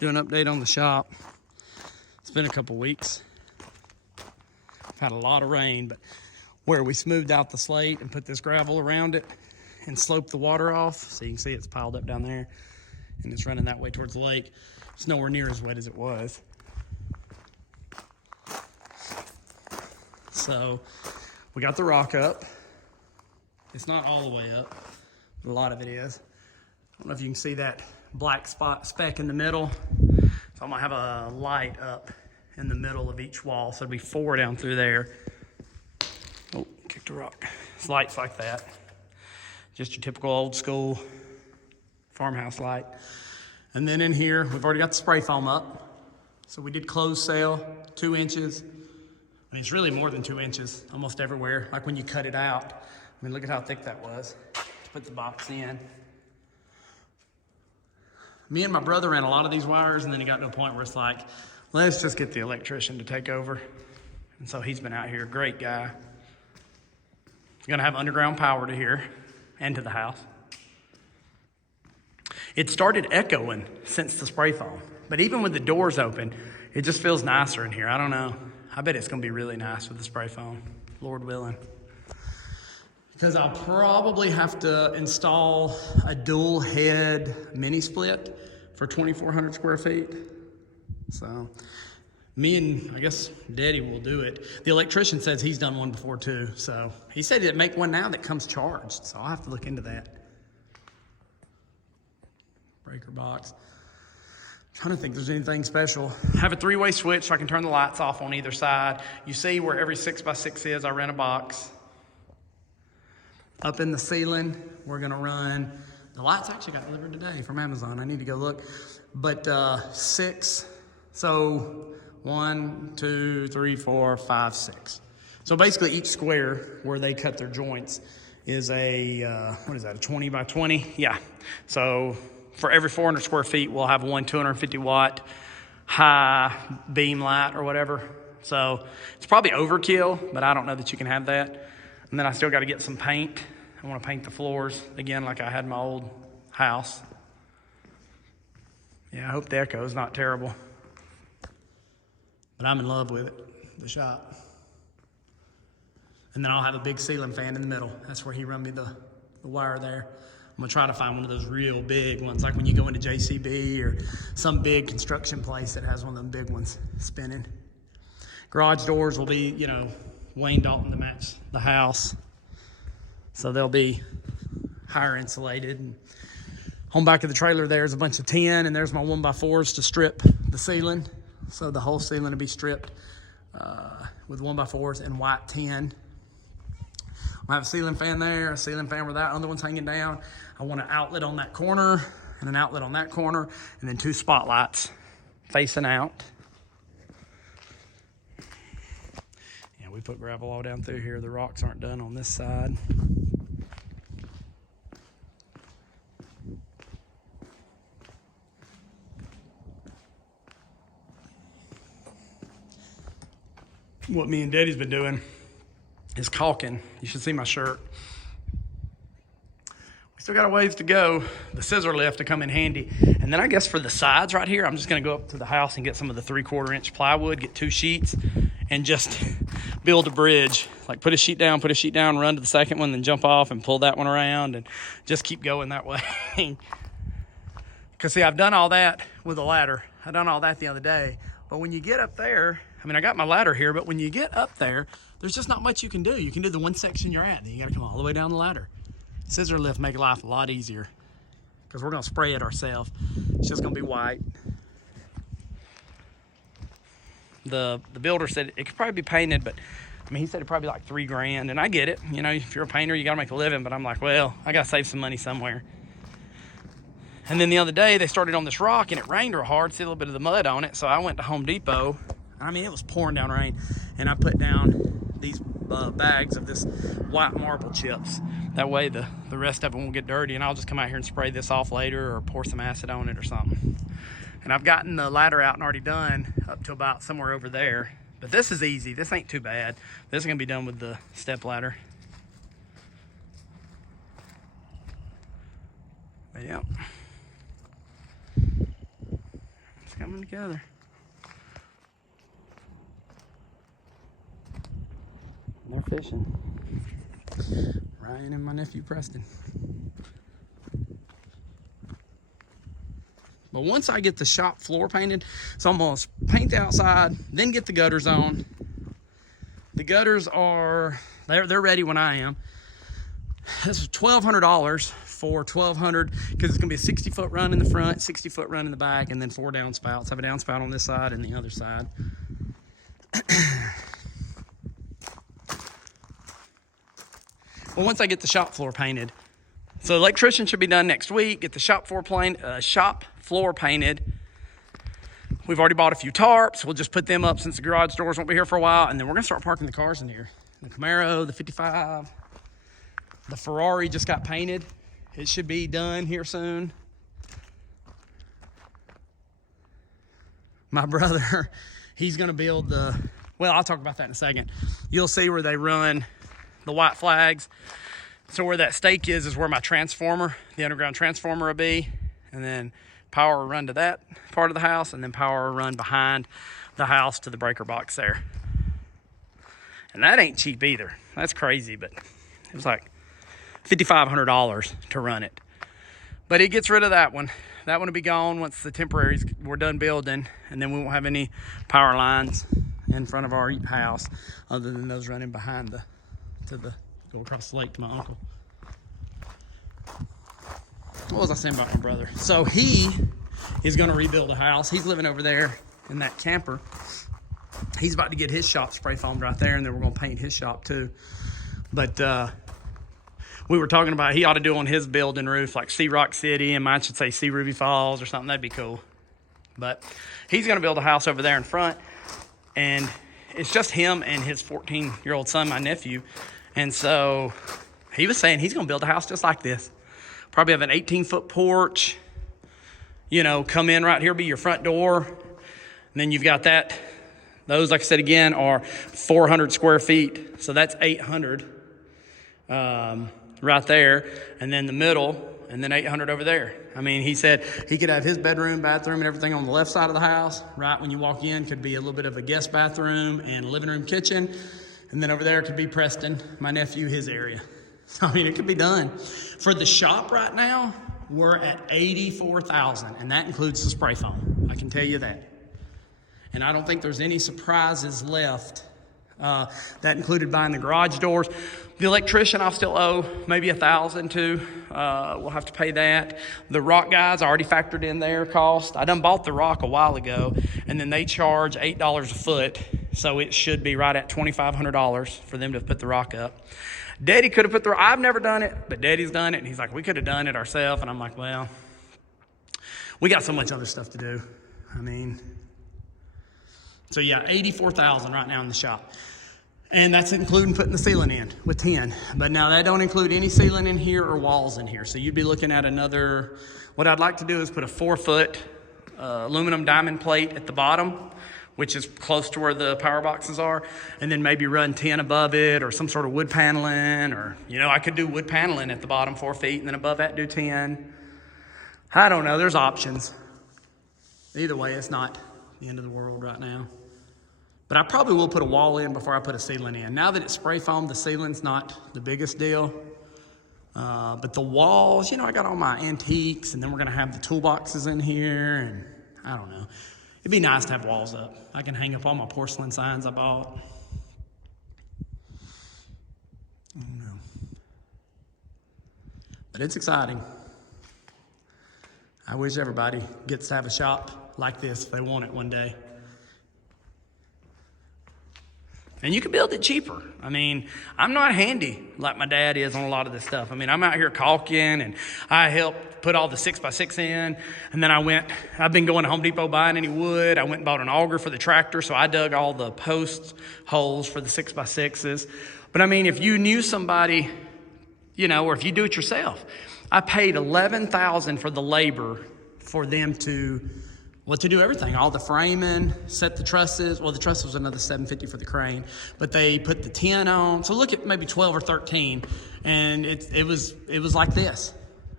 Do an update on the shop. It's been a couple weeks. I've had a lot of rain, but where we smoothed out the slate and put this gravel around it and sloped the water off, so you can see it's piled up down there and it's running that way towards the lake. It's nowhere near as wet as it was. So we got the rock up. It's not all the way up, but a lot of it is. I don't know if you can see that black speck in the middle. So I'm gonna have a light up in the middle of each wall. So it'll be 4 down through there. Oh, kicked a rock. It's lights like that. Just your typical old school farmhouse light. And then in here, we've already got the spray foam up. So we did closed sale, 2 inches. I mean, it's really more than 2 inches, almost everywhere. Like when you cut it out. I mean, look at how thick that was. To put the box in. Me and my brother ran a lot of these wires, and then it got to a point where it's like, let's just get the electrician to take over. And so he's been out here, great guy. He's gonna have underground power to here and to the house. It started echoing since the spray foam, but even with the doors open, it just feels nicer in here. I don't know. I bet it's gonna be really nice with the spray foam, Lord willing. Because I'll probably have to install a dual head mini split for 2,400 square feet. So me and I guess Daddy will do it. The electrician says he's done one before too. So he said he'd make one now that comes charged. So I'll have to look into that. Breaker box. I'm trying to think if there's anything special. I have a 3-way switch so I can turn the lights off on either side. You see where every 6x6 is, I ran a box. Up in the ceiling, we're gonna run, the lights actually got delivered today from Amazon. I need to go look. But 6, so 1, 2, 3, 4, 5, 6. So basically each square where they cut their joints is a, what is that, a 20 by 20? Yeah. So for every 400 square feet, we'll have one 250 watt high beam light or whatever. So it's probably overkill, but I don't know that you can have that. And then I still got to get some paint. I want to paint the floors again like I had in my old house. Yeah, I hope the echo is not terrible. But I'm in love with it, the shop. And then I'll have a big ceiling fan in the middle. That's where he run me the wire there. I'm gonna try to find one of those real big ones, like when you go into JCB or some big construction place that has one of them big ones spinning. Garage doors will be, you know, Wayne Dalton to match the house. So they'll be higher insulated. And on back of the trailer there's a bunch of tin, and there's my 1x4s to strip the ceiling. So the whole ceiling will be stripped with 1x4s and white tin. I have a ceiling fan there, a ceiling fan where that other one's hanging down. I want an outlet on that corner and an outlet on that corner, and then 2 spotlights facing out. We put gravel all down through here. The rocks aren't done on this side. What me and Daddy's been doing is caulking. You should see my shirt. We still got a ways to go. The scissor lift to come in handy. And then I guess for the sides right here, I'm just gonna go up to the house and get some of the 3/4 inch plywood, get 2 sheets, and just build a bridge. Like put a sheet down, run to the second one, then jump off and pull that one around and just keep going that way. Because see, I've done all that with a ladder. I done all that the other day. But when you get up there, I mean, I got my ladder here, but when you get up there, there's just not much you can do. You can do the one section you're at, then you gotta come all the way down the ladder. Scissor lift make life a lot easier because we're gonna spray it ourselves. It's just gonna be white. The builder said it could probably be painted, but I mean, he said it'd probably be like $3 grand, and I get it. You know, if you're a painter, you gotta make a living, but I'm like, well, I gotta save some money somewhere. And then the other day, they started on this rock, and it rained real hard, see a little bit of the mud on it, so I went to Home Depot. I mean, it was pouring down rain, and I put down these bags of this white marble chips. That way the rest of it won't get dirty, and I'll just come out here and spray this off later or pour some acid on it or something. And I've gotten the ladder out and already done up to about somewhere over there. But this is easy. This ain't too bad. This is gonna be done with the step ladder. But yeah. coming together. They're fishing. Ryan and my nephew Preston. But once I get the shop floor painted, so I'm gonna paint the outside, then get the gutters on. The gutters are, they're ready when I am. This is $1,200 for 1,200, because it's gonna be a 60-foot run in the front, 60-foot run in the back, and then 4 downspouts. I have a downspout on this side and the other side. Well, once I get the shop floor painted, so the electrician should be done next week, get the shop floor painted. We've already bought a few tarps. We'll just put them up since the garage doors won't be here for a while, and then we're gonna start parking the cars in here. The Camaro, the 55, the Ferrari just got painted. It should be done here soon. My brother, he's gonna build well, I'll talk about that in a second. You'll see where they run the white flags. So where that stake is where my transformer, the underground transformer will be. And then power will run to that part of the house, and then power will run behind the house to the breaker box there. And that ain't cheap either. That's crazy, but it was like $5,500 to run it. But it gets rid of that one. That one will be gone once the temporaries we're done building, and then we won't have any power lines in front of our house other than those running behind go across the lake to my uncle. What was I saying about my brother? So he is gonna rebuild a house. He's living over there in that camper. He's about to get his shop spray foamed right there, and then we're gonna paint his shop too. But we were talking about he ought to do on his building roof like Sea Rock City, and mine should say Sea Ruby Falls or something. That'd be cool. But he's gonna build a house over there in front, and it's just him and his 14-year-old son, my nephew. And so he was saying he's gonna build a house just like this. Probably have an 18-foot porch, you know, come in right here, be your front door. And then you've got that. Those, like I said again, are 400 square feet. So that's 800 right there. And then the middle, and then 800 over there. I mean, he said he could have his bedroom, bathroom, and everything on the left side of the house. Right when you walk in could be a little bit of a guest bathroom and a living room, kitchen. And then over there could be Preston, my nephew, his area. So, I mean, it could be done. For the shop right now, we're at $84,000, and that includes the spray foam. I can tell you that. And I don't think there's any surprises left. That included buying the garage doors. The electrician I'll still owe maybe $1,000 to. We'll have to pay that. The rock guys, I already factored in their cost. I done bought the rock a while ago, and then they charge $8 a foot. So it should be right at $2,500 for them to put the rock up. Daddy could have put the rock. I've never done it, but Daddy's done it. And he's like, we could have done it ourselves. And I'm like, well, we got so much other stuff to do. I mean, so yeah, $84,000 right now in the shop. And that's including putting the ceiling in with 10. But now that don't include any ceiling in here or walls in here. So you'd be looking at another, what I'd like to do is put a 4-foot aluminum diamond plate at the bottom, which is close to where the power boxes are, and then maybe run 10 above it or some sort of wood paneling, or, you know, I could do wood paneling at the bottom 4 feet, and then above that do 10. I don't know, there's options. Either way, it's not the end of the world right now. But I probably will put a wall in before I put a ceiling in. Now that it's spray foamed, the ceiling's not the biggest deal. But the walls, you know, I got all my antiques, and then we're gonna have the toolboxes in here, and I don't know. It'd be nice to have walls up. I can hang up all my porcelain signs I bought. I don't know. But it's exciting. I wish everybody gets to have a shop like this if they want it one day. And you can build it cheaper. I mean, I'm not handy like my dad is on a lot of this stuff. I mean, I'm out here caulking, and I helped put all the 6x6 in. And then I've been going to Home Depot buying any wood. I went and bought an auger for the tractor, so I dug all the post holes for the 6x6s. But I mean, if you knew somebody, you know, or if you do it yourself, I paid $11,000 for the labor for them to do everything, all the framing, set the trusses. Well, the truss was another $750 for the crane, but they put the 10 on. So look at maybe 12 or 13, and it was like this.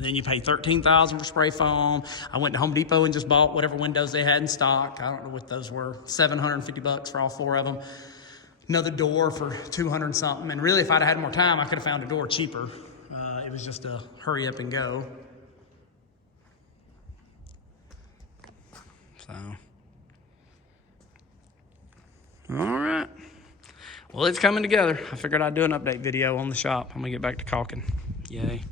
And then you pay $13,000 for spray foam. I went to Home Depot and just bought whatever windows they had in stock. I don't know what those were, $750 for all 4 of them. Another door for 200 and something. And really, if I'd had more time, I could have found a door cheaper. It was just a hurry up and go. So, all right. Well, it's coming together. I figured I'd do an update video on the shop. I'm gonna get back to caulking. Yay.